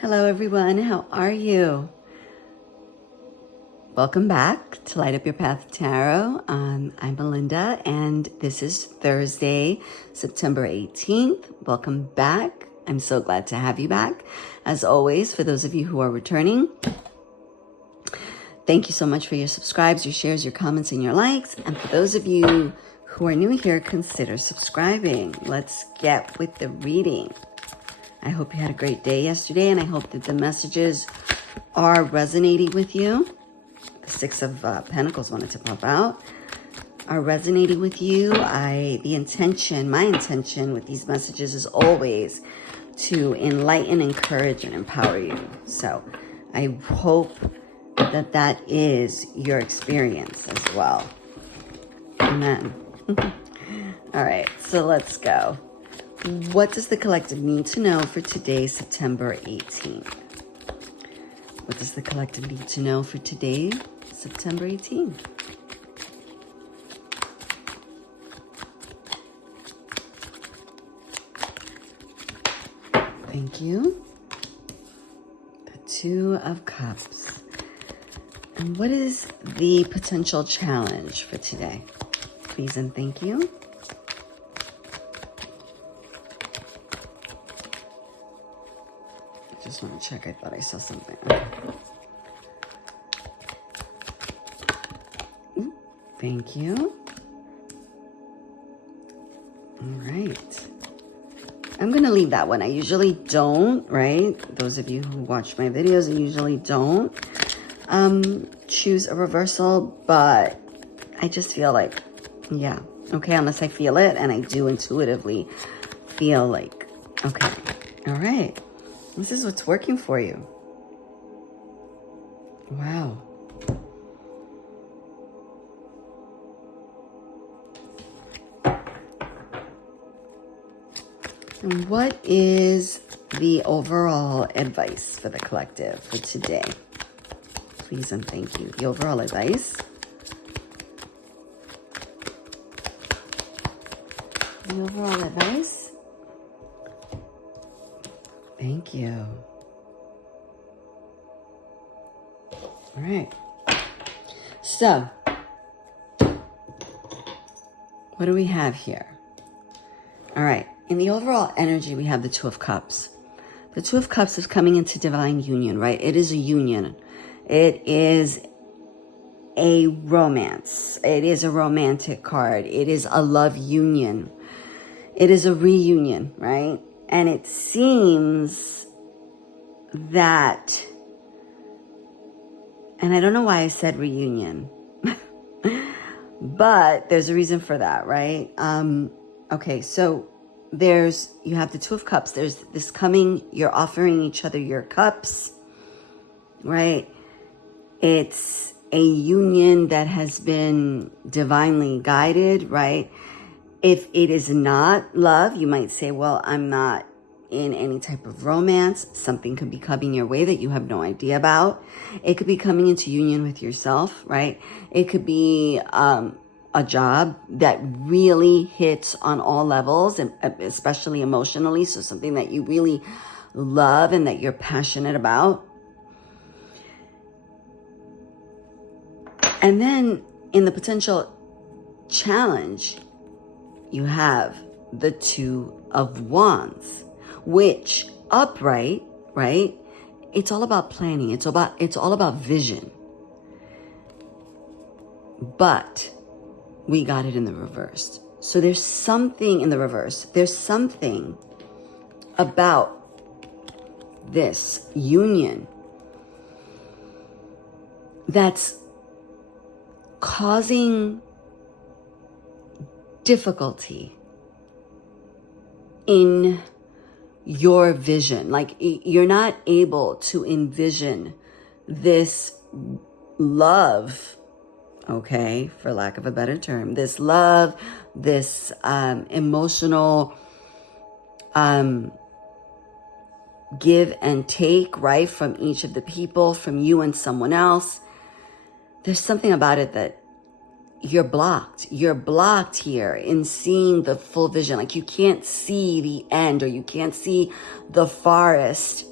Hello everyone, how are you? Welcome back to Light Up Your Path Tarot. I'm Melinda and this is Thursday, September 18th. Welcome back. I'm so glad to have you back. As always, for those of you who are returning, thank you so much for your subscribes, your shares, your comments, and your likes. And for those of you who are new here, consider subscribing. Let's get with the reading. I hope you had a great day yesterday, and I hope that the messages are resonating with you. The Six of Pentacles wanted to pop out. Are resonating with you. My intention with these messages is always to enlighten, encourage, and empower you. So I hope that that is your experience as well. Amen. All right, so let's go. What does the collective need to know for today, September 18th? What does the collective need to know for today, September 18th? Thank you. The Two of Cups. And what is the potential challenge for today? Please and thank you. Just want to check. I thought I saw something. Okay. Thank you. All right. I'm going to leave that one. I usually don't, right? Those of you who watch my videos, I usually don't choose a reversal, but I just feel like, yeah, okay, unless I feel it, and I do intuitively feel like, okay, all right. This is what's working for you. Wow. And what is the overall advice for the collective for today? Please and thank you. The overall advice. The overall advice. Thank you. All right. So, what do we have here? All right. In the overall energy, we have the Two of Cups. The Two of Cups is coming into divine union, right? It is a union. It is a romance. It is a romantic card. It is a love union. It is a reunion, right? And it seems that, and I don't know why I said reunion, but there's a reason for that, right? Okay, so you have the Two of Cups. There's this coming, you're offering each other your cups, right? It's a union that has been divinely guided, right? If it is not love, you might say, well, I'm not in any type of romance. Something could be coming your way that you have no idea about. It could be coming into union with yourself, right? It could be a job that really hits on all levels, and especially emotionally. So something that you really love and that you're passionate about. And then in the potential challenge, you have the Two of Wands, which upright, right? It's all about planning. It's all about vision. But we got it in the reverse. So there's something in the reverse. There's something about this union that's causing difficulty in your vision. Like you're not able to envision this love, okay, for lack of a better term, this love, this emotional give and take, right, from each of the people, from you and someone else. There's something about it that you're blocked. You're blocked here in seeing the full vision. Like you can't see the end, or you can't see the forest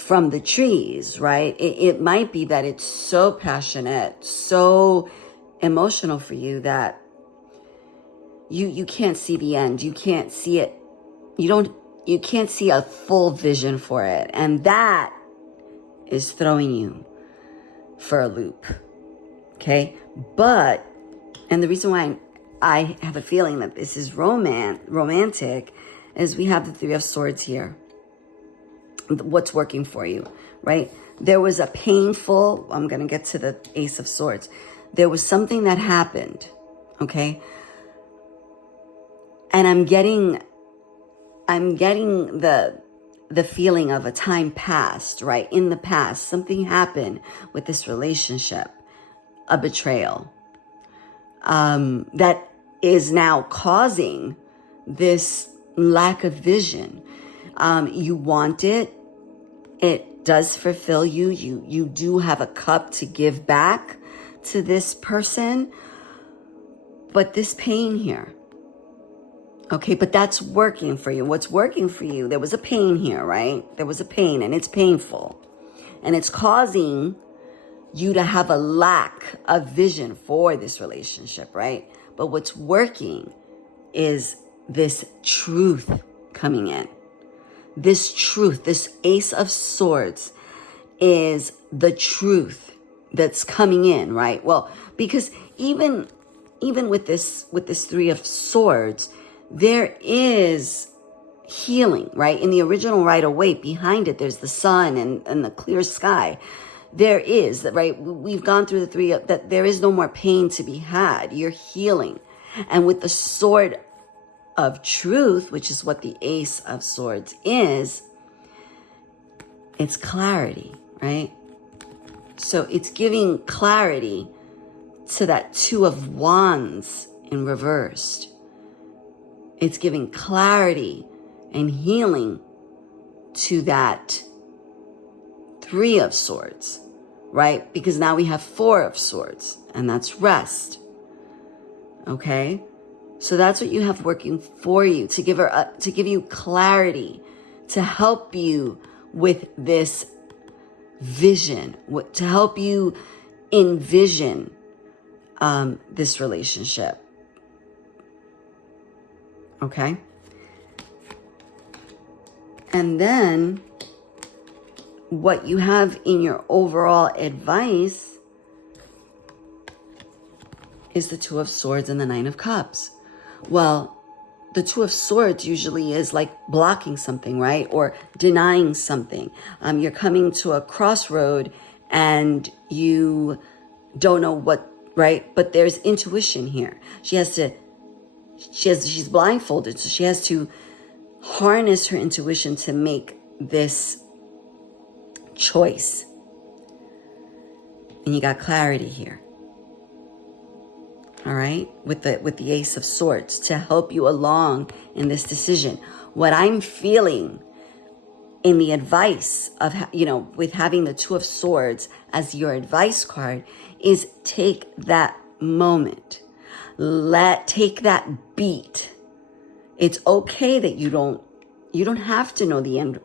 from the trees, right? It might be that it's so passionate, so emotional for you that you can't see the end. You can't see it. You can't see a full vision for it. And that is throwing you for a loop. Okay? But, and the reason why I have a feeling that this is romantic is we have the Three of Swords here. What's working for you, right? There was a painful, I'm going to get to the Ace of Swords. There was something that happened, okay? And I'm getting the feeling of a time past, right? In the past, something happened with this relationship, a betrayal, that is now causing this lack of vision. You want it. It does fulfill you. You do have a cup to give back to this person. But this pain here, okay, but that's working for you. What's working for you? There was a pain here, right? There was a pain, and it's painful. And it's causing you to have a lack of vision for this relationship, right? But what's working is this truth coming in. This truth, this Ace of Swords is the truth that's coming in, right? Well, because even with this Three of Swords, there is healing, right? In the original Rider-Waite, behind it, there's the sun and the clear sky. There is, right? We've gone through the three, that there is no more pain to be had. You're healing. And with the Sword of Truth, which is what the Ace of Swords is, it's clarity, right? So it's giving clarity to that Two of Wands in reversed. It's giving clarity and healing to that Three of Swords, right? Because now we have Four of Swords, and that's rest. Okay? So that's what you have working for you, to give you clarity, to help you with this vision, to help you envision this relationship. Okay? And then what you have in your overall advice is the Two of Swords and the Nine of Cups. Well, the Two of Swords usually is like blocking something, right? Or denying something. You're coming to a crossroad and you don't know what, right? But there's intuition here. She's blindfolded, so she has to harness her intuition to make this choice. And you got clarity here. All right, with the Ace of Swords to help you along in this decision. What I'm feeling in the advice of, with having the Two of Swords as your advice card is take that moment. Take that beat. It's okay that you don't have to know the end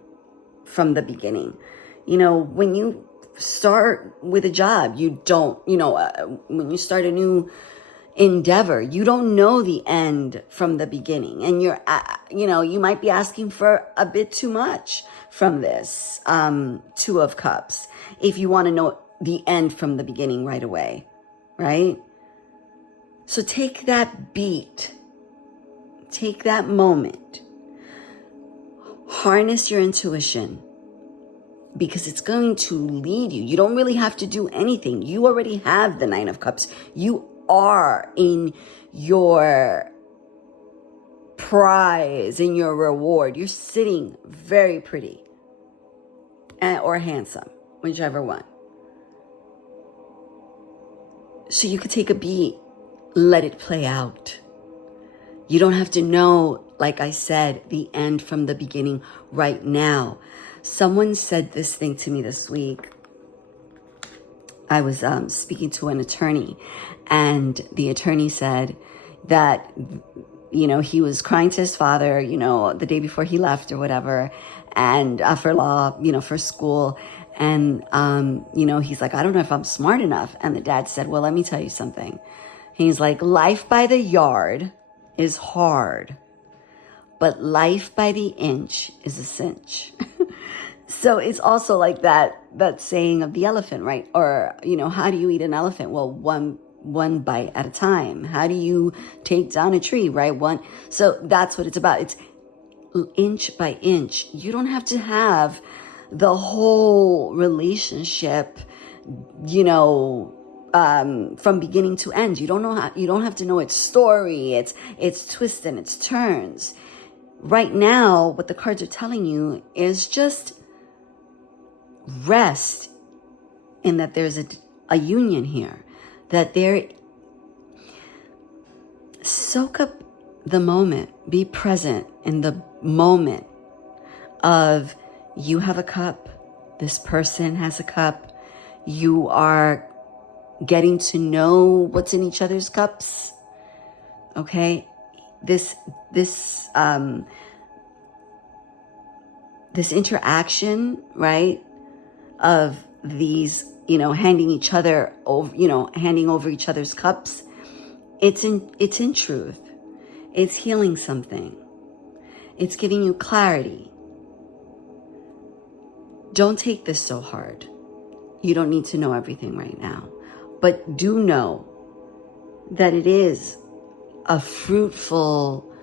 from the beginning. When you start with a job, you don't, when you start a new endeavor, you don't know the end from the beginning, and you might be asking for a bit too much from this Two of Cups if you want to know the end from the beginning right away, right? So take that beat, take that moment, harness your intuition, because it's going to lead you. You don't really have to do anything. You already have the Nine of Cups. You are in your prize, in your reward. You're sitting very pretty or handsome, whichever one. So you could take a beat, let it play out. You don't have to know, like I said, the end from the beginning right now. Someone said this thing to me this week. I was speaking to an attorney, and the attorney said that, he was crying to his father, the day before he left or whatever. and for law, for school. And, he's like, I don't know if I'm smart enough. And the dad said, well, let me tell you something. He's like, life by the yard is hard, but life by the inch is a cinch. So it's also like that saying of the elephant, right? Or, how do you eat an elephant? Well, one bite at a time. How do you take down a tree, right? So that's what it's about. It's inch by inch. You don't have to have the whole relationship, from beginning to end. You don't have to know its story, its twists and its turns. Right now, what the cards are telling you is just rest in that there's a union here, that soak up the moment, be present in the moment of you have a cup, this person has a cup, you are getting to know what's in each other's cups. Okay, this interaction, right, of these, handing over each other's cups, it's in truth. It's healing something. It's giving you clarity. Don't take this so hard. You don't need to know everything right now. But do know that it is a fruitful